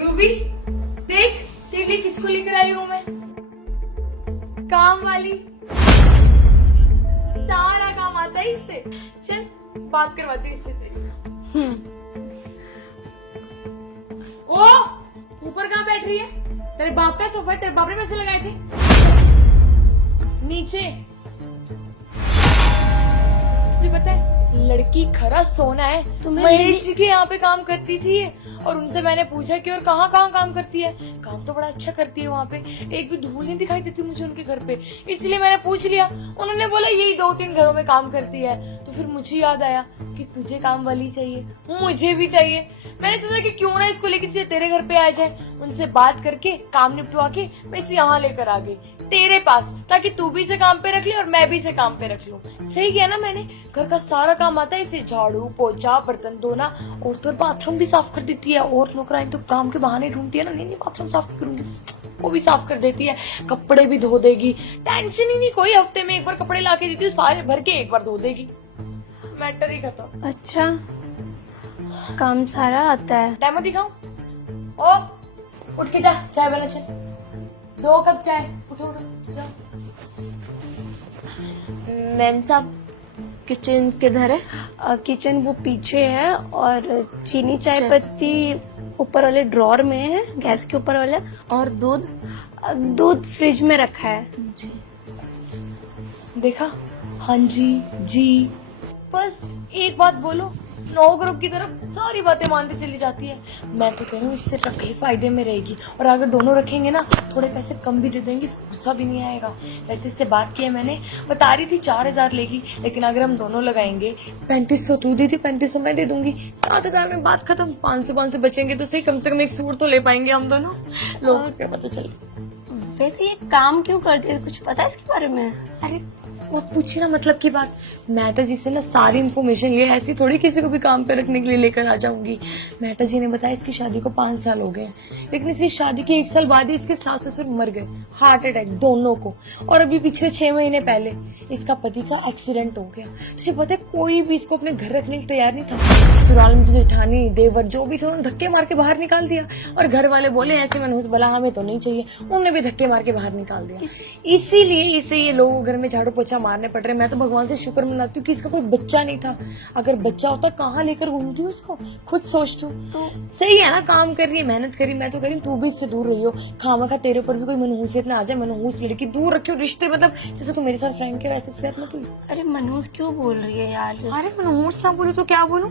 Ruby देख देख देख किसको लेकर आई हूँ मैं। काम वाली, सारा काम आता है इससे। चल बात करवाती हूँ इससे तेरी। ओ ऊपर कहाँ बैठ रही है? तेरे बाप का सोफा है, तेरे बाप ने पैसे लगाए थे। नीचे तुझे पता है लड़की खरा सोना है। महेश जी के यहाँ पे काम करती थी और उनसे मैंने पूछा कि और कहाँ कहाँ काम करती है। काम तो बड़ा अच्छा करती है वहाँ पे, एक भी धूल नहीं दिखाई देती मुझे उनके घर पे। इसलिए मैंने पूछ लिया, उन्होंने बोला यही 2-3 घरों में काम करती है। तो फिर मुझे याद आया कि तुझे काम वाली चाहिए, मुझे भी चाहिए। मैंने सोचा कि क्यों ना इसको लेके सीधे तेरे घर पे आ जाए, उनसे बात करके काम निपटवा के मैं इसे यहाँ लेकर आ गई तेरे पास, ताकि तू भी इसे काम पे रख ले और मैं भी इसे काम पे रख लूं। सही किया ना मैंने? घर का सारा काम आता है इसे, झाड़ू पोछा बर्तन धोना, और तो बाथरूम भी साफ कर देती है। और नौकरानी तो काम के बहाने ढूंढती है ना, नहीं बाथरूम साफ करूंगी, वो भी साफ कर देती है, कपड़े भी धो देगी। टेंशन ही नहीं कोई, हफ्ते में एक बार कपड़े ला के देती हूँ, सारे भर के एक बार धो देगी, मैटर ही खत्म। अच्छा काम सारा आता है। डेमो दिखाऊं? ओ उठ के जा, चाय बना, चल 2 कप चाय, उठो उठो जाओ। मैम साहब किचन किधर है? किचन वो पीछे है और चीनी चाय पत्ती ऊपर वाले ड्रॉर में है, गैस के ऊपर वाले। और दूध? दूध फ्रिज में रखा है जी। देखा? हाँ जी बस एक बात बोलो, 9 ग्रुप की तरफ सारी बातें मानती चली जाती है। मैं तो कह रही हूँ इससे रखे फायदे में रहेगी, और अगर दोनों रखेंगे ना थोड़े पैसे कम भी दे देंगे, गुस्सा भी नहीं आएगा। वैसे इससे बात की है मैंने, बता रही थी 4000 लेगी, लेकिन अगर हम दोनों लगाएंगे 3500 तू दी थी, 3500 मैं दे दूंगी, 7000 में बात खत्म। 500 बचेंगे तो सही, कम से कम एक सूट तो ले पाएंगे हम दोनों। लोगों को क्या पता चले। वैसे ये काम क्यों करती है, कुछ पता है इसके बारे में? अरे वो पूछे ना मतलब की बात, मेहता जी से ना सारी इन्फॉर्मेशन ये, ऐसी थोड़ी किसी को भी काम पे रखने के लिए लेकर आ जाऊंगी। मेहता जी ने बताया इसकी शादी को 5 साल हो गए, लेकिन इसकी शादी के 1 साल बाद ही इसके सास ससुर मर गए, हार्ट अटैक दोनों को। और अभी पिछले 6 महीने पहले इसका पति का एक्सीडेंट हो गया। तुझे पता है कोई भी इसको अपने घर रखने के तैयार नहीं था। ससुराल में जेठानी देवर जो भी थे उन्होंने धक्के मार के बाहर निकाल दिया, और घर वाले बोले ऐसे मनहूस बला हमें तो नहीं चाहिए, उन्होंने भी धक्के मार के बाहर निकाल दिया। इसीलिए इसे ये लोगों घर में झाड़ू पोछा मारने पड़ रहे। मैं तो भगवान से शुक्र मनाती हूँ कि इसका कोई बच्चा नहीं था, अगर बच्चा होता कहाँ लेकर घूमती हूँ इसको, खुद सोच तू। तो सही है ना, काम कर रही है, मेहनत करी, मैं तो करी, तू भी इससे दूर रही हो। खामा तेरे ऊपर भी कोई मनहूसियत ना आ जाए, मनहूस लड़की दूर रखियो रिश्ते, मतलब जैसे तू मेरे साथ फ्रेंड के वैसे से मत हुई। अरे मनहूस क्यों बोल रही है यार? अरे मनहूस ना बोलूं तो क्या बोलूं?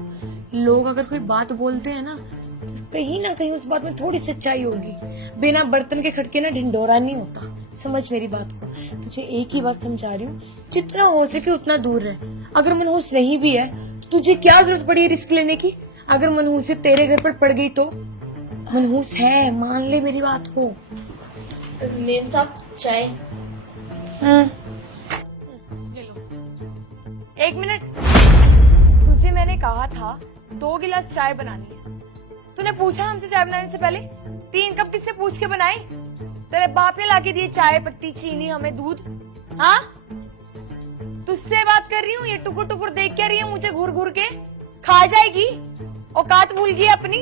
लोग अगर कोई बात बोलते हैं ना तो कहीं ना कहीं उस बात में थोड़ी सच्चाई होगी। बिना बर्तन के खटके ना ढिंडोरा नहीं होता, समझ मेरी बात को। तुझे एक ही बात समझा रही हूँ, जितना हो सके उतना दूर रह। अगर मनहूस नहीं भी है तो तुझे क्या जरूरत पड़ी है रिस्क लेने की? अगर मनहूसियत तेरे घर पर पड़ गई तो मनहूस है, मान ले मेरी बात को। मेम साहब चाय। एक मिनट, तुझे मैंने कहा था 2 गिलास चाय बनानी है, तूने पूछा हमसे चाय बनाने से पहले? 3 कप किससे पूछ के बनाई? तेरे बाप ने लाके दिए चाय पत्ती, चीनी, हमें दूध। हाँ तुझसे बात कर रही हूँ, ये टुकुर टुकुर देख क्या रही है मुझे घूर घूर के? खा जाएगी, औकात भूल गई अपनी।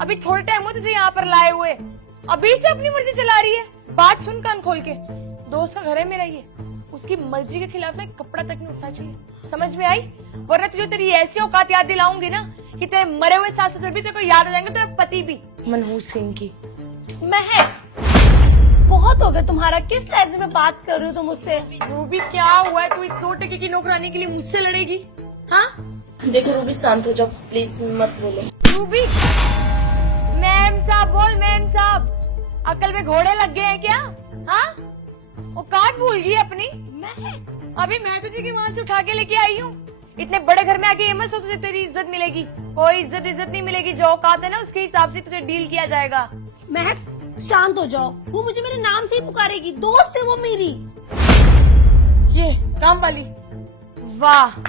अभी थोड़े टाइम हो तुझे यहाँ पर लाए हुए, अभी से अपनी मर्जी चला रही है। बात सुन कान खोल के, दोस्त का घर है मेरा ये, उसकी मर्जी के खिलाफ ना कपड़ा तक नहीं उठना चाहिए, समझ में आई? वरना तुझे तेरी ऐसी औकात याद दिलाऊंगी ना कि तेरे मरे हुए सास ससुर भी तेरे को याद आ जाएंगे, तेरा पति भी। मनहूस सिंह की महक बहुत हो गया तुम्हारा, किस लहजे में बात कर रही हो तुम मुझसे? रूबी क्या हुआ है, तू इस 2 टके की नौकरानी के लिए मुझसे लड़ेगी? हाँ देखो रूबी शांत हो जाओ प्लीज, मत बोलो। रूबी, मैम साहब बोल, मैम साहब। अकल में घोड़े लग गए हैं क्या? हाँ औकात भूल गई अपनी। मैं अभी मेहता जी की वहाँ से उठा के लेके आई हूँ। इतने बड़े घर में आके ये मत सोच तुझे तेरी इज्जत मिलेगी, कोई इज्जत नहीं मिलेगी। जो औकात है ना उसके हिसाब से तुझे डील किया जाएगा। महक शांत हो जाओ, वो मुझे मेरे नाम से ही पुकारेगी, दोस्त है वो मेरी। ये काम वाली, वाह,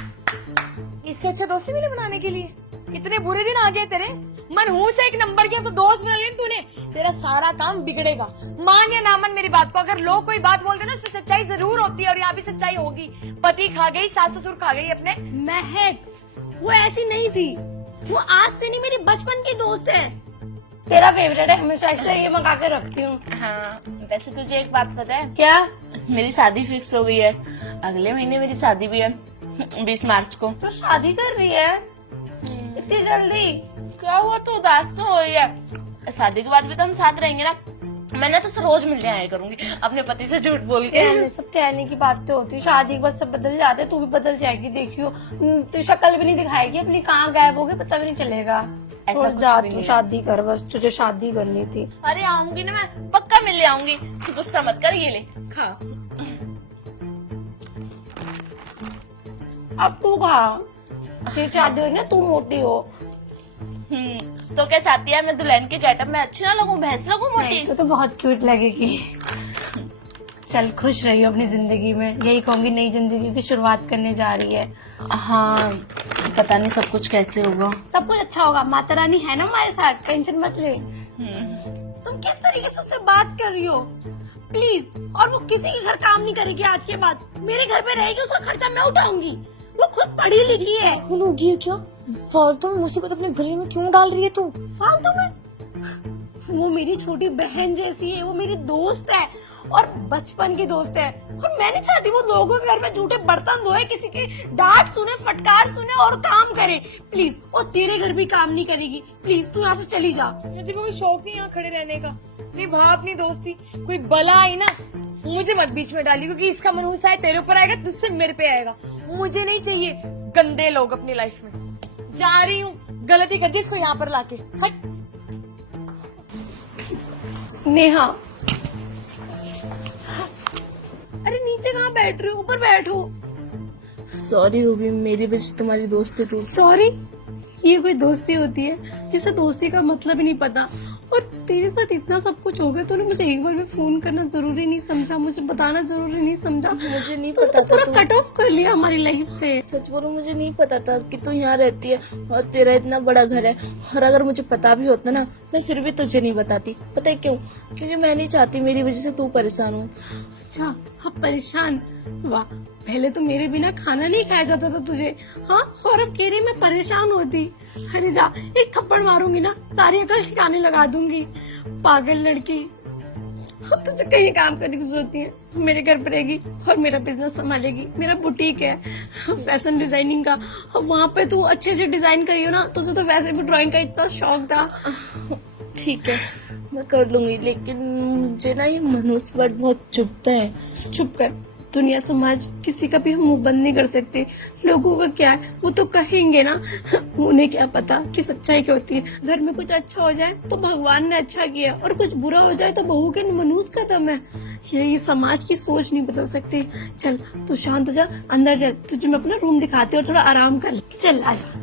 इससे अच्छा दोस्ती मिले बनाने के लिए। इतने बुरे दिन आ गए तेरे, मनहूस है 1 नंबर की, तो दोस्त बना लिया तूने, तेरा सारा काम बिगड़ेगा। मान या ना मान मेरी बात को, अगर लोग कोई बात बोलते ना उसमें सच्चाई जरूर होती है, और यहाँ भी सच्चाई होगी। पति खा गई, सास ससुर खा गई अपने। महक वो ऐसी नहीं थी, वो आज से नहीं मेरी बचपन की दोस्त है। तेरा फेवरेट है हमेशा, इसलिए ये मंगा के रखती हूँ। हाँ, वैसे तुझे एक बात पता है, क्या? मेरी शादी फिक्स हो गई है। अगले महीने मेरी शादी भी है, 20 मार्च को। तो शादी कर रही है इतनी जल्दी? क्या हुआ, तो उदास क्यों हो रही है? शादी के बाद भी तो हम साथ रहेंगे ना। मैं ना तुझसे रोज मिलने आया करूंगी अपने पति से झूठ बोल के। ये सब कहने की बातें होती है, शादी के बाद सब बदल जाते, तू भी बदल जाएगी, देखियो। तू शक्ल भी नहीं दिखाएगी अपनी, कहाँ गायब होगी पता भी नहीं चलेगा। ऐसा छोड़ कुछ जा, भी तू नहीं है। शादी कर, बस तुझे शादी करनी थी। अरे आऊंगी ना, मैं पक्का मिलने आऊंगी। तू गुस्सा मत कर, ये ले खा। अब तू कहा तेरी शादी हुई ना, तू मोटी हो। तो क्या चाहती है, मैं दुल्हन के गेटअप में अच्छी ना लगूं, भैंस लगूं मोटी? तो बहुत क्यूट लगेगी। चल खुश रहियो अपनी जिंदगी में, यही कहूंगी, नई जिंदगी की शुरुआत करने जा रही है। हाँ, पता नहीं सब कुछ कैसे होगा। सब कुछ अच्छा होगा, माता रानी है ना हमारे साथ, टेंशन मत ले। तुम किस तरीके से उससे बात कर रही हो? प्लीज, और वो किसी के घर काम नहीं करेगी आज के बाद, मेरे घर पे रहेगी, उसका खर्चा मैं उठाऊंगी। वो खुद पढ़ी लिखी है। होगी क्या? फालतू में मुसीबत अपने गले में क्यों डाल रही है तू? फालतू में? वो मेरी छोटी बहन जैसी है, वो मेरी दोस्त है और बचपन की दोस्त है। और मैं नहीं चाहती वो लोगों के घर में झूठे बर्तन धोए, किसी के डांट सुने, फटकार सुने और काम करे। प्लीज, वो तेरे घर भी काम नहीं करेगी। प्लीज तू यहाँ से चली जा। मुझे कोई शौक नहीं यहाँ खड़े रहने का। नहीं वहाँ अपनी दोस्ती, कोई बला आई ना, मुझे मत बीच में डाली, क्योंकि इसका मनूसा है तेरे ऊपर आएगा, तुझसे मेरे पे आएगा। मुझे नहीं चाहिए गंदे लोग अपनी लाइफ में। जा रही हूँ, गलती कर दी इसको यहाँ पर लाके। हट। नेहा, अरे नीचे कहाँ बैठ रही हो, ऊपर बैठो। सॉरी रूबी, मेरी वजह से तुम्हारी दोस्ती टूट। सॉरी? ये कोई दोस्ती होती है जिसे दोस्ती का मतलब ही नहीं पता? और तेरे साथ इतना सब कुछ हो गया, तूने मुझे एक बार भी फोन करना जरूरी नहीं समझा, मुझे बताना जरूरी नहीं समझा? मुझे नहीं तूने पता तो पूरा था कट ऑफ कर लिया हमारी लाइफ से। सच बोलूं, मुझे नहीं पता था कि तू यहाँ रहती है और तेरा इतना बड़ा घर है। और अगर मुझे पता भी होता ना, मैं फिर भी तुझे नहीं बताती। पता है क्यों? क्योंकि मैं नहीं चाहती मेरी वजह से तू परेशान हो। अच्छा, अब परेशान? वाह, पहले तो मेरे बिना खाना नहीं खाया जाता था तुझे, हाँ, और अब कह रही मैं परेशान होती। अरे जा, एक थप्पड़ मारूंगी ना, सारी अकल ठिकाने लगा दूंगी। पागल लड़की। अब तुझे कहीं काम करने की जरूरत नहीं है, मेरे घर पर रहेगी और मेरा बिजनेस संभालेगी। मेरा बुटीक है फैशन डिजाइनिंग का, अब वहाँ पे तू अच्छे अच्छे डिजाइन करियो ना। तुझे तो वैसे भी ड्राइंग का इतना शौक था। ठीक है, मैं कर लूंगी, लेकिन मुझे ना ये मनुष्य वर्ड बहुत चुभता है। चुप कर, दुनिया समाज किसी का भी हम मुंह बंद नहीं कर सकते। लोगों का क्या है, वो तो कहेंगे ना, उन्हें क्या पता कि सच्चाई क्या होती है। घर में कुछ अच्छा हो जाए तो भगवान ने अच्छा किया, और कुछ बुरा हो जाए तो बहू के मनूस का दम है। यही समाज की सोच नहीं बदल सकती। चल तू शांत हो जा, अंदर जा, तुझे मैं अपना रूम दिखाती हूँ और थोड़ा आराम कर। चल आजा।